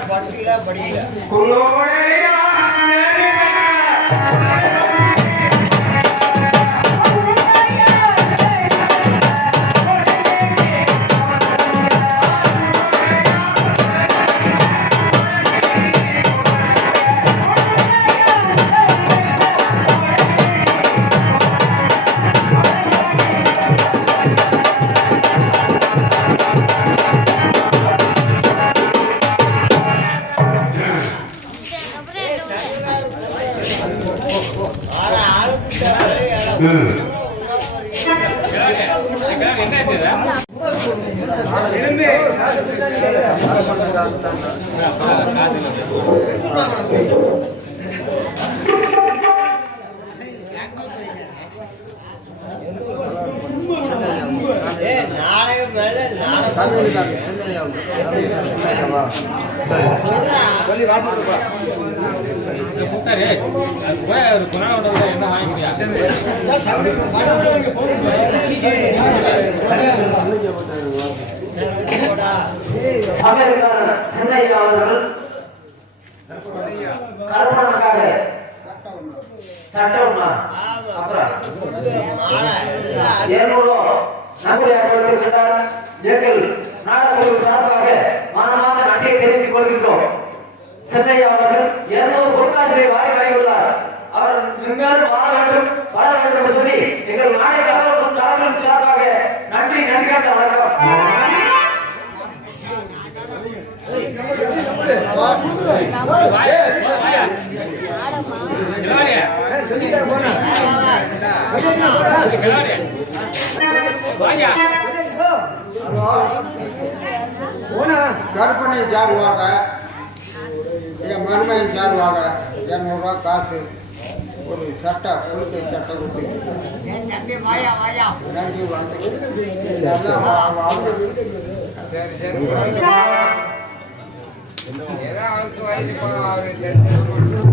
படிக்கல படிக்கல குன்னோடைய ஏய், நாளைக்கு என்ன வாங்கிக்கிறியா அவர்கள் கருப்பணக்காக சட்டம் அப்புறம் மாலை நம்முடைய கொடுத்திருக்கிறார் எங்கள் நாடகக்குழு சார்பாக மனமார்ந்த நன்றியை தெரிவித்துக் கொள்கின்றோம் சென்னையா அவர்கள் இருநூறு பொற்காசுகளை வாரி வழங்கியுள்ளார் அவர் மென்மேலும் வாழ வேண்டும் வேண்டும் சொல்லி எங்கள் சார்பாக நன்றி நன்றிக்காக வணக்கம் வாயா வாயா கிளாரியா கிளாரியா வாயா கருப்பனை சாருவாங்க என் மருமையின் சாருவாங்க இரநூறுவா காசு ஒரு சட்டை குளிக்கை சட்டை கொடுத்து நன்றி வந்து આવે?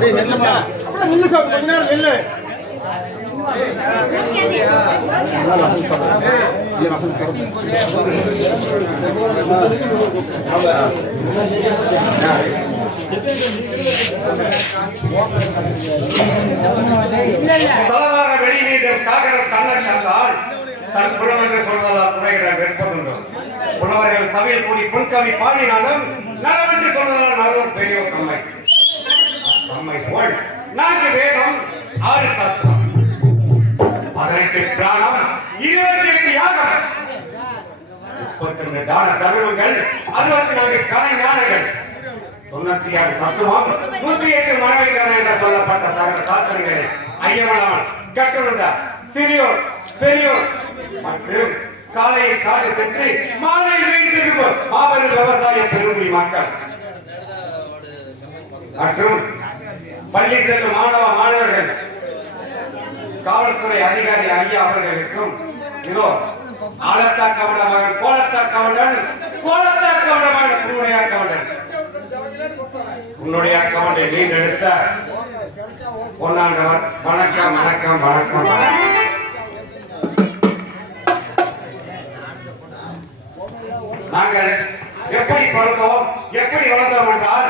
நில்லு சாப்பிட்டு கொஞ்ச நேரம் நில்லு. சலவார காகரம் தன்னை கண்டால் தன் குலம் என்று சொல்வதால் துறையிட புலவர்கள் சபையில் கூடி பொன்கவி பாடினாலும் நலவென்று சொல்வதால் நல்லோர் பெரியோர் தம்மை தம்மை போல் நான்கு வேதம் ஆறு சாஸ்திரம். பதினெட்டு பிராணம் இருபத்தி எட்டு யாகம். முப்பத்தி ரெண்டு தான தருவங்கள் அறுபத்தி நான்கு கலை ஞானங்கள். தொண்ணூத்தி ஆறு தத்துவம் நூத்தி எட்டு மனைவிக்கான என்ற சொல்லப்பட்ட சகல சாத்திரங்கள் ஐயமனவன் கட்டுழுந்த சிறியோர் பெரியோர் மற்றும் காலையை காடு சென்று மாலை வீடு மாபெரும் விவசாய பெருங்குடி மக்கள். மற்றும் பள்ளி செல்லும் மாணவ மாணவர்கள் காவல்துறை அதிகாரி ஐயா அவர்களுக்கும் இதோ ஆழத்தாக்க விட மகன் கோலத்தா விடன் கோலத்தாக்க விட மகன் உன்னுடைய கவடன் உன்னுடைய கவலை எடுத்த பொன்னாண்டவர். வணக்கம் வணக்கம் வணக்கம். நாங்கள் எப்படி பழக்கம் எப்படி வளர்ந்தோம் என்றால்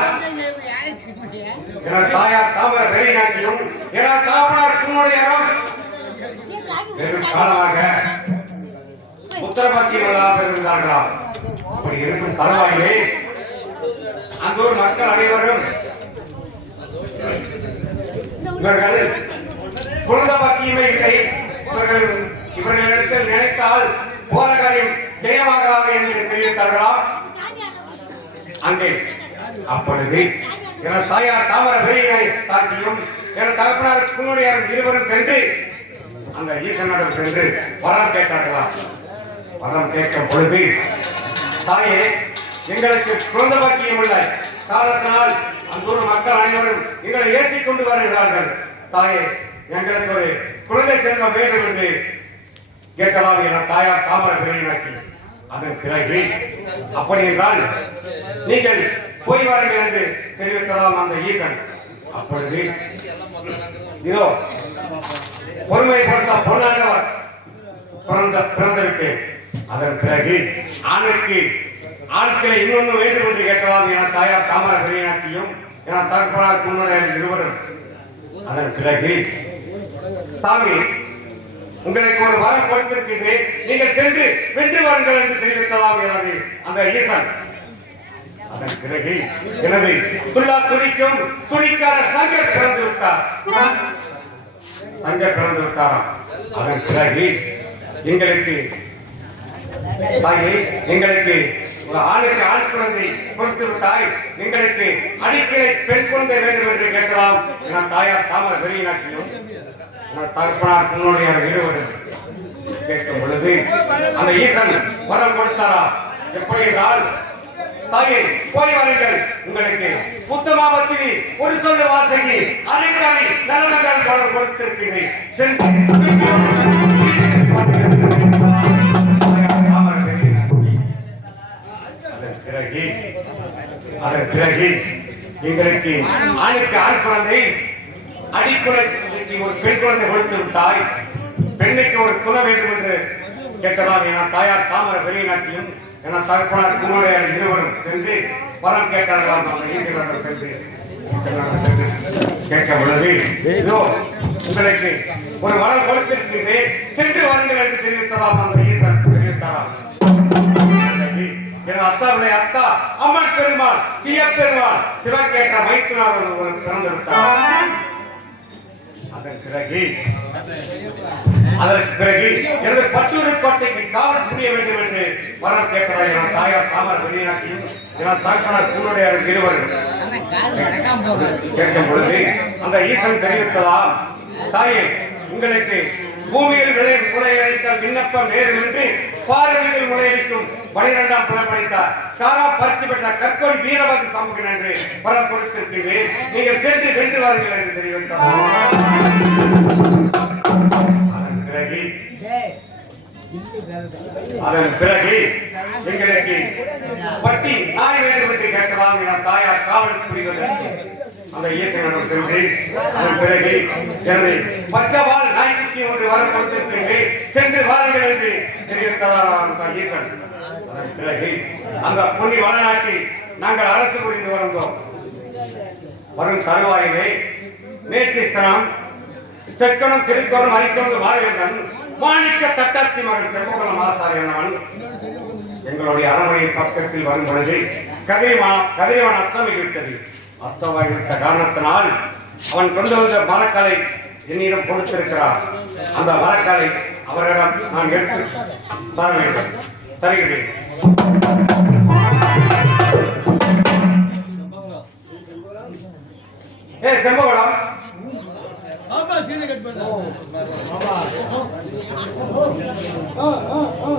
என தாயார் தாமர வெறிநாட்டியும் என தாமனார் குன்னுடையரும் வெறும் காலமாக உத்தரபாக்கியங்களாக இருந்தார்களாம். அப்படி இருக்கும் தருவாயிலே அந்த ஊர் மக்கள் அனைவரும் இவர்கள் குழந்த பாக்கியமே இல்லை. இவர்கள் இவர்களிடத்தில் நினைத்தால் போற காரியம் ஜெயமாகாது என்று தெரிவித்தார்களாம். அங்கே. அப்பொழுது என தாயார் தாமர பெரியனை தாக்கியும் என தகப்பனார் குன்னுடையாரும் இருவரும் சென்று அந்த ஈசனிடம் சென்று வரம் கேட்டார்களாம் வரம் கேட்கும் பொழுது தாயே எங்களுக்கு குழந்தை பாக்கியம் உள்ள காலத்தினால் அந்த மக்கள் அனைவரும் எங்களை ஏற்றி கொண்டு வருகிறார்கள். தாயே எங்களுக்கு ஒரு குழந்தை செல்வம் வேண்டும் என்று கேட்கலாம் என தாயார் தாமர பெரியனாட்சி அதன் பிறகு அப்படி என்றால் நீங்கள் போய் வாருங்கள் என்று தெரிவித்ததாம் அந்த ஈசன். அப்பொழுது இதோ பொறுமை பொறுத்த பொன்னாண்டவர் பிறந்த பிறந்து விட்டேன் அதன் பிறகு ஆணுக்கு ஆட்களை இன்னொன்று வேண்டும் என்று கேட்டதாம் என தாயார் தாமர பெரியனாட்சியும் என தகப்பனார் முன்னுடைய இருவரும். அதன் பிறகு சாமி உங்களுக்கு ஒரு வரம் கொடுத்திருக்கின்றேன். நீங்கள் சென்று வென்று வாருங்கள் என்று தெரிவிக்கலாம் எனது அந்த ஈசன். அதன் பிறகு எனது துல்லா துடிக்கும் துணிக்காரர் சங்கர் பிறந்து விட்டார். சங்கர் பிறந்து விட்டாராம். அதன் பிறகு எங்களுக்கு தாயே எங்களுக்கு ஒரு ஆணுக்கு ஆண் குழந்தை கொடுத்து விட்டாய். எங்களுக்கு அடிக்கடி பெண் குழந்தை வேண்டும் என்று கேட்டதாம். என தாயார் தாமர பெரியநாட்சியும் என தகப்பனார் உன்னுடைய இருவரும் கேட்கும் பொழுது அந்த ஈசன் வரம் கொடுத்தாரா? எப்படி என்றால் தாயே போய் வாருங்கள். உங்களுக்கு புத்தமாவத்தினி ஒரு சொல்ல வாசகி அரைக்காணி நலனங்கள் வரம் கொடுத்திருக்கிறேன் சென்று அதன் பிறகு எங்களுக்கு ஆணுக்கு ஆண் குழந்தை அடிக்குழந்தைக்கு ஒரு பெண் குழந்தை கொடுத்து விட்டாய். பெண்ணுக்கு ஒரு துணை வேண்டும் என்று கேட்டதாக நான் தாயார் தாமர பெரியநாட்டியும் என தகப்பனார் குருடைய இருவரும் சென்று பணம் கேட்டார்களாம். சென்று கேட்க பொழுது இதோ உங்களுக்கு ஒரு வரம் கொடுத்திருக்கின்றேன். சென்று வாருங்கள் என்று தெரிவித்ததாம் அந்த ஈசன் தெரிவித்தாராம். எனது அத்தாவுடைய அத்தா அம்மன் பெருமாள் சிவன் கேட்ட மைத்துனார் ஒரு பிறந்து விட்டார். அதன் பிறகு அதற்கு பிறகு எனது பட்டூர் கோட்டைக்கு காவல் புரிய வேண்டும் என்று வரம் கேட்டதாக என தாயார் தாமர் வெளியாக்கியும் என தகப்பனார் கூனுடைய இருவர்கள் கேட்கும் பொழுது அந்த ஈசன் தெரிவித்ததால் தாயே உங்களுக்கு பூமியில் விளை முறையடித்த விண்ணப்பம் நேரும் என்று பாரதியில் முறையடிக்கும் பனிரெண்டாம் புலம் படைத்தார். காரா பறித்து பெற்ற கற்கொடி வீரவாக்கு சமூக நன்று. பலம் கொடுத்திருக்கிறேன். நீங்கள் சென்று வென்று வாருங்கள் என்று தெரிவித்தார் அதன் பிறகு அதன் பிறகு எங்களுக்கு பட்டி நாய் வேண்டும் என்று கேட்டதாம் என தாயார் காவல் புரிவதற்கு. அந்த ஈசனிடம் சென்று அதன் பிறகு எனது பச்சவால் நாய்க்குட்டி ஒன்று வர கொடுத்திருக்கிறேன். சென்று வாருங்கள் என்று தெரிவித்ததாம் அந்த ஈசன் அதன் பிறகு அந்த பொன்னி வளநாட்டில் நாங்கள் அரசு புரிந்து வந்தோம். வரும் தருவாயிலே மேற்றிஸ்தனம் செக்கனும் திருக்கோணம் அரிக்கணும் வாழ்வேந்தன் மாணிக்க தட்டாத்தி மகன் செவ்வகுலம் ஆசாரியனவன் எங்களுடைய அரண்மனையின் பக்கத்தில் வரும் பொழுது கதிரிவா கதிரிவன் அஸ்தமி விட்டது. அஸ்தமாகிவிட்ட காரணத்தினால் அவன் கொண்டு வந்த மரக்கலை என்னிடம் கொடுத்திருக்கிறார். அந்த மரக்கலை அவரிடம் நான் எடுத்து தர வேண்டும் தருகிறேன். ஏ செம்பகுளம் ஆ ஆ ஆ